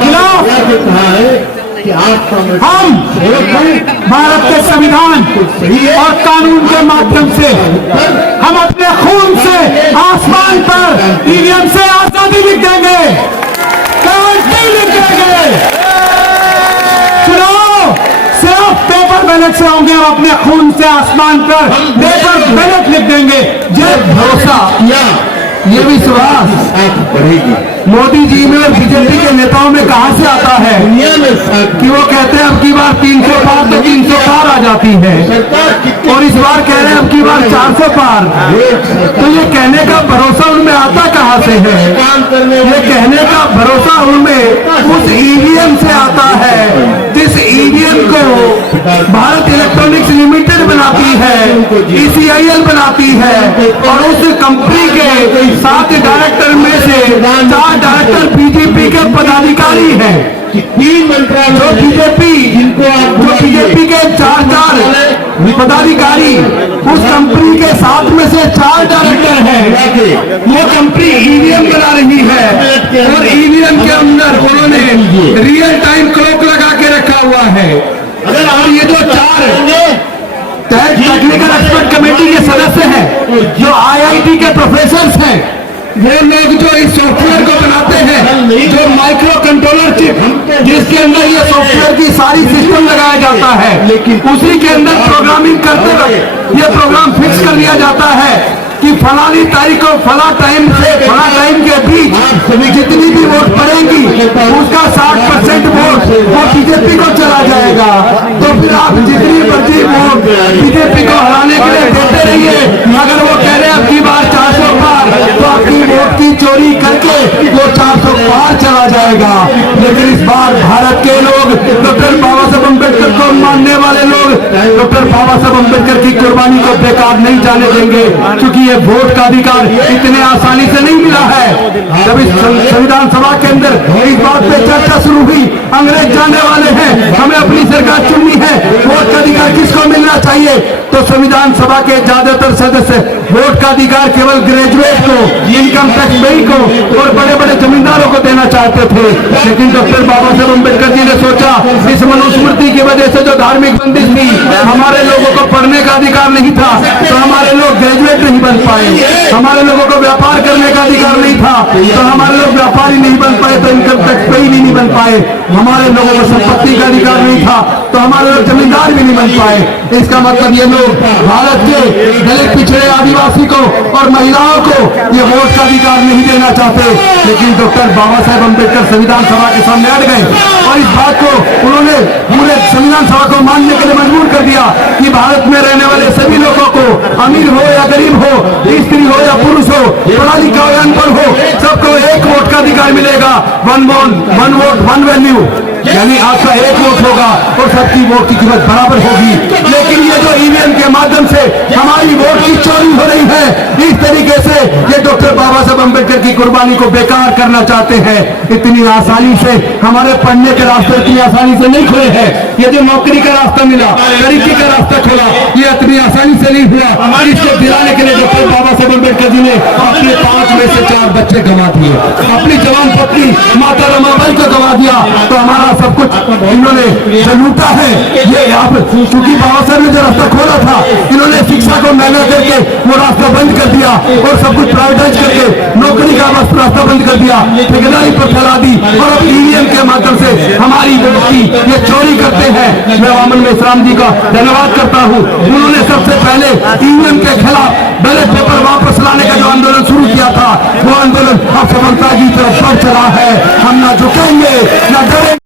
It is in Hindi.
खिलाफ हम भारत के संविधान और कानून के माध्यम से हम अपने खून से आसमान पर ईवीएम से आजादी लिख देंगे, गारंटी लिख देंगे। चुनाव सिर्फ पेपर बैलेट से होंगे, हम अपने खून से आसमान पर पेपर बैलेट लिख देंगे। ये भरोसा, ये विश्वास बढ़ेगी। मोदी जी में और बीजेपी के नेताओं में कहां से आता है कि वो कहते हैं अब की बार 300 पार तो 300 पार आ जाती है, और इस बार कह रहे हैं अब की बार 400 पार। तो ये कहने का भरोसा उनमें आता कहां से है? ये कहने का भरोसा उनमें उस ईवीएम से आता है जिस ईवीएम को भारत इलेक्ट्रॉनिक्स लिमिटेड बनाती है, ECIL बनाती है, और उस कंपनी के 7 डायरेक्टर में से 4 डायरेक्टर बीजेपी के पदाधिकारी हैं। 3 मंत्रालय जो बीजेपी के 4 पदाधिकारी उस कंपनी के 7 में से 4 डायरेक्टर हैं। वो कंपनी ईवीएम बना रही है, और ईवीएम के अंदर उन्होंने रियल टाइम क्लॉक लगा के रखा हुआ है। और ये जो 4 टेक्निकल एक्सपर्ट कमेटी के सदस्य हैं, जो IIT के प्रोफेसर हैं, वो लोग जो इस सॉफ्टवेयर को बनाते हैं, जो माइक्रो कंट्रोलर चिप जिसके अंदर ये सॉफ्टवेयर की सारी सिस्टम लगाया जाता है, लेकिन उसी के अंदर प्रोग्रामिंग करते वक्त ये प्रोग्राम फिक्स कर दिया जाता है कि फलानी तारीख को फला टाइम से फला टाइम के बीच जितनी भी वोट पड़ेंगी उसका 60% वोट वो बीजेपी को चला जाएगा। तो फिर आप जितनी मर्जी वोट बीजेपी को हराने के लिए देते रहिए। अगर वो कह रहे हैं अब की बार 400 पार, तो आपकी वोट की चोरी करके वो 400 पार चला जाएगा। लेकिन इस बार भारत के लोग डॉक्टर बाबा साहब अम्बेडकर को मानने वाले लोग डॉक्टर बाबा साहब अम्बेडकर की कुर्बानी को बेकार नहीं जाने देंगे, क्योंकि ये वोट का अधिकार इतने आसानी से नहीं मिला है। जब इस संविधान सभा के अंदर इस बात पे चर्चा शुरू हुई, अंग्रेज जानने वाले हैं, हमें अपनी सरकार चुननी है, वोट का अधिकार किसको मिलना चाहिए? तो संविधान सभा के ज्यादातर सदस्य वोट का अधिकार केवल ग्रेजुएट को, इनकम टैक्स पेई को और बड़े बड़े जमींदारों को देना चाहते थे। लेकिन डॉक्टर बाबा साहब अम्बेडकर जी ने सोचा इस मनुस्मृति की वजह से जो धार्मिक बंदिश थी, हमारे लोगों को पढ़ने का अधिकार नहीं था, तो हमारे लोग ग्रेजुएट नहीं बन पाए। हमारे लोगों को व्यापार करने का अधिकार नहीं था, तो हमारे लोग व्यापारी नहीं बन पाए, तो इनकम टैक्स पेई नहीं बन पाए। हमारे लोगों को संपत्ति का अधिकार नहीं था, तो हमारे लोग जमींदार भी नहीं बन पाए। इसका मतलब ये लोग भारत के दलित पिछड़े आदिवासी को और महिलाओं को ये वोट का अधिकार नहीं देना चाहते। लेकिन डॉक्टर बाबा साहेब अम्बेडकर संविधान सभा के सामने अड़ गए, और इस बात को उन्होंने पूरे संविधान सभा को मानने के लिए मजबूर कर दिया कि भारत में रहने वाले सभी लोगों को, अमीर हो या गरीब हो, स्त्री हो या पुरुष हो, पढ़ा लिखा हो या अनपढ़ हो, सबको एक वोट का अधिकार मिलेगा। 1 वोट 1 वैल्यू, यानी आपका एक वोट होगा और सबकी वोट की कीमत बराबर होगी। लेकिन ये जो ईवीएम के माध्यम से हमारी वोट की चोरी हो रही है, इस तरीके से ये डॉक्टर बाबा साहब अम्बेडकर की कुर्बानी को बेकार करना चाहते हैं। इतनी आसानी से हमारे पढ़ने के रास्ते इतनी आसानी से नहीं खुले हैं। ये जो नौकरी का रास्ता मिला, तरक्की का रास्ता खोला, ये इतनी आसानी से नहीं हुआ। इसको दिलाने के लिए डॉक्टर बाबा साहब अम्बेडकर जी ने अपने 5 में से 4 बच्चे गंवा दिए, अपनी जवान पत्नी माता रमाबाई को गंवा दिया। तो हमारा सब कुछ इन्होंने लूटा है। ये आप क्योंकि बाबा साहब ने जो रास्ता खोला था, इन्होंने शिक्षा को महंगा करके वो रास्ता बंद कर दिया, और सब कुछ प्राइवेटाइज करके नौकरी का रास्ता बंद कर दिया, ठेकेदारी पर फैला दी, और अब ईवीएम के माध्यम से हमारी वोट की ये चोरी करते हैं। मैं वामन मेश्राम जी का धन्यवाद करता हूँ। उन्होंने सबसे पहले ईवीएम के खिलाफ बैलेट पेपर वापस लाने का जो आंदोलन शुरू किया था, वो आंदोलन अब सफलता की तरफ बढ़ चला है। हम ना झुकेंगे, ना डरेंगे।